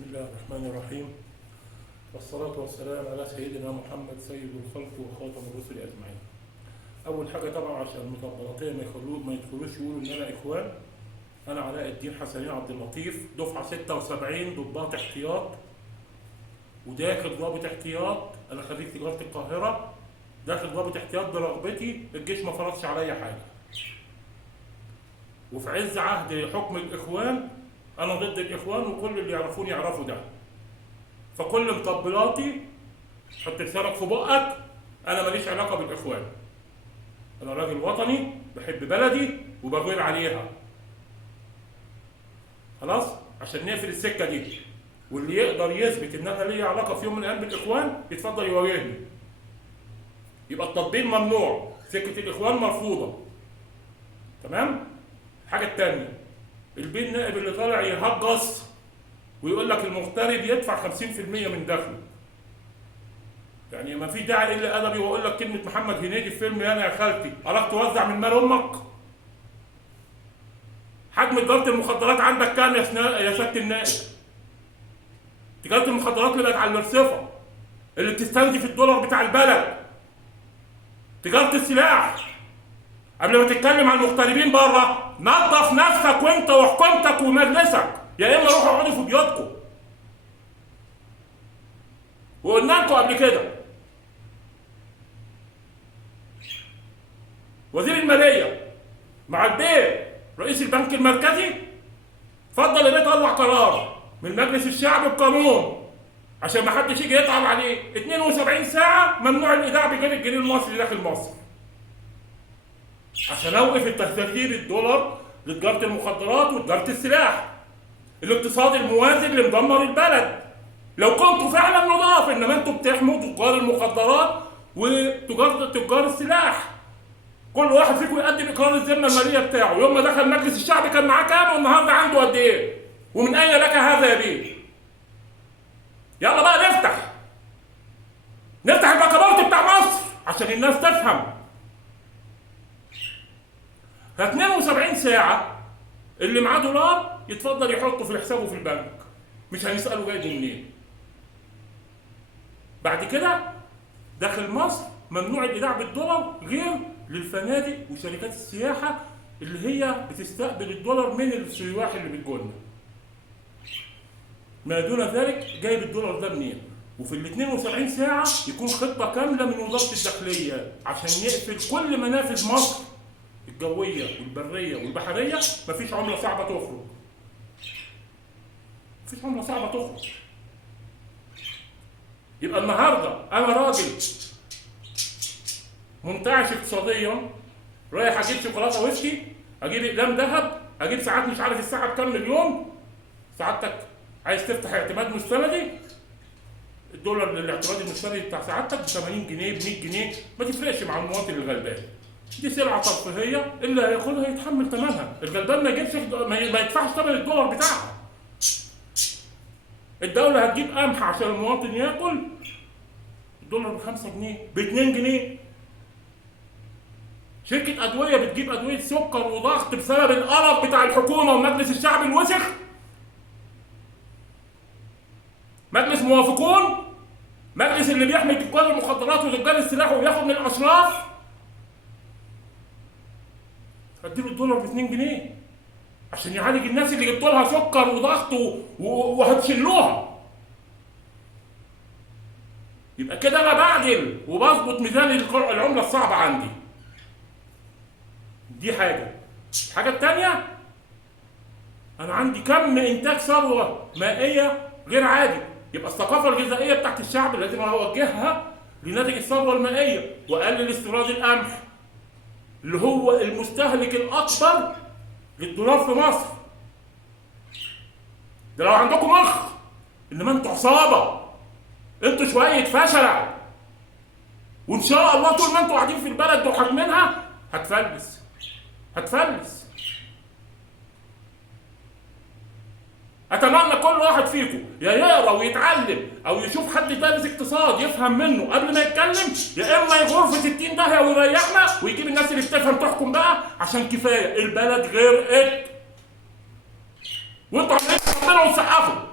بسم الله الرحمن الرحيم، والصلاة والسلام على سيدنا محمد سيد الخلق وخاتم الرسل أجمعين. أول حاجة طبعا عشان المطبلاتية ما يدخلوش يقولوا إن أنا إخوان، أنا علاء الدين حسنين عبد اللطيف، دفعة 76 ضباط احتياط وداخل ضابط احتياط. أنا خريج تجارة القاهرة، داخل ضابط احتياط برغبتي، الجيش ما فرضش عليا حاجة. وفي عز عهد حكم الإخوان أنا ضد الإخوان، وكل اللي يعرفوني يعرفوا ده. فكل مطبلاتي حط لسانك في بقك، أنا ماليش علاقة بالإخوان. أنا راجل وطني بحب بلدي وبغير عليها. خلاص؟ عشان نقفل السكة دي. واللي يقدر يثبت إن أنا ليا علاقة في يوم من الأيام بالإخوان يتفضل يواجهني. يبقى التطبيل ممنوع، سكة الإخوان مرفوضة. تمام؟ الحاجة التانية، البيه النائب اللي طالع يهجص ويقول لك المغترب يدفع 50% من دخله. يعني ما في داعي الا ادبي واقول لك كلمه محمد هنيدي في فيلم انا يا خالتي، قررت توزع من مال امك؟ حجم تجاره المخدرات عندك كام يا سياده النائب؟ تجاره المخدرات اللي بقت على الارصفه، اللي بتستنزف الدولار بتاع البلد. تجاره السلاح. قبل ما تتكلم عن المغتربين بره، نظف نفسك وانت وحكومتك ومجلسك، يا اما روحوا اقعدوا في بيوتكم. وقلنا لكم قبل كده، وزير الماليه مع البيه رئيس البنك المركزي فضل البيه طلع قرار من مجلس الشعب بقانون عشان ما حدش يجي يطعن عليه، 72 ساعه ممنوع الايداع بغير الجنيه المصري داخل مصر. عشان اوقف تسريب الدولار لتجاره المخدرات وتجاره السلاح، الاقتصاد الموازي اللي مدمر البلد. لو كنتوا فعلا نضاف، انما انتوا بتحموا تجار المخدرات وتجار السلاح. كل واحد فيكم يقدم اقرار الذمه الماليه بتاعه، يوم ما دخل مجلس الشعب كان معاه كام والنهارده عنده قد ايه؟ ومن اين لك هذا يا بيه؟ يلا بقى نفتح الباكابورت بتاع مصر عشان الناس تفهم. 72 ساعه اللي معاه دولار يتفضل يحطه في حسابه في البنك، مش هنساله جايبه منين. بعد كده داخل مصر ممنوع الايداع بالدولار غير للفنادق وشركات السياحه اللي هي بتستقبل الدولار من السياح اللي بتجولنا. ما دون ذلك جايب الدولار ده منين؟ وفي ال 72 ساعه يكون خطه كامله من وزاره الداخليه عشان يقفل كل منافذ مصر الجويه والبريه والبحريه، مفيش عمله صعبه تخرج. مفيش عمله صعبه تخرج. يبقى النهارده انا راجل منتعش اقتصاديا، رايح اجيب شوكولاته ويسكي، اجيب اقلام ذهب، اجيب ساعات مش عارف الساعه بكام مليون. سعادتك عايز تفتح اعتماد مستندي، الدولار للاعتماد المستندي بتاع سعادتك ب 80 جنيه ب 100 جنيه، ما تفرقش مع المواطن الغلبان. دي سلعه ترفيهيه، اللي هياخدها يتحمل ثمنها، الغلبان ما يجيبش ما يدفعش ثمن الدولار بتاعها. الدوله هتجيب قمح عشان المواطن ياكل، الدولار ب 5 جنيه ب 2 جنيه. شركه ادويه بتجيب ادويه سكر وضغط بسبب القرف بتاع الحكومه ومجلس الشعب الوسخ. مجلس موافقون، مجلس اللي بيحمي تجار المخدرات وتجار السلاح وبياخد من الاشراف، هتديله الدولار ب 2 جنيه عشان يعالج الناس اللي جبتوا لها سكر وضغط وهتشلوها. يبقى كده انا بعدل وبظبط ميزان العمله الصعبه عندي. دي حاجه. الحاجه الثانيه، انا عندي كم انتاج ثروه مائيه غير عادي. يبقى الثقافه الغذائيه بتاعت الشعب لازم اوجهها لناتج الثروه المائيه واقلل استيراد القمح اللي هو المستهلك الاكبر للدولار في مصر. ده لو عندكم مخ، انما انتوا عصابه، انتوا شويه فشله، وان شاء الله طول ما انتوا قاعدين في البلد وحاكمينها هتفلس. اتمنى كل واحد فيكم يا يقرا ويتعلم او يشوف حد دارس اقتصاد يفهم منه قبل ما يتكلم، يا اما يغور في 60 داهيه ويريحنا ويجيب الناس اللي بتفهم تحكم بقى، عشان كفايه البلد غرقت وانتوا عمالين تطلعوا وتسقفوا.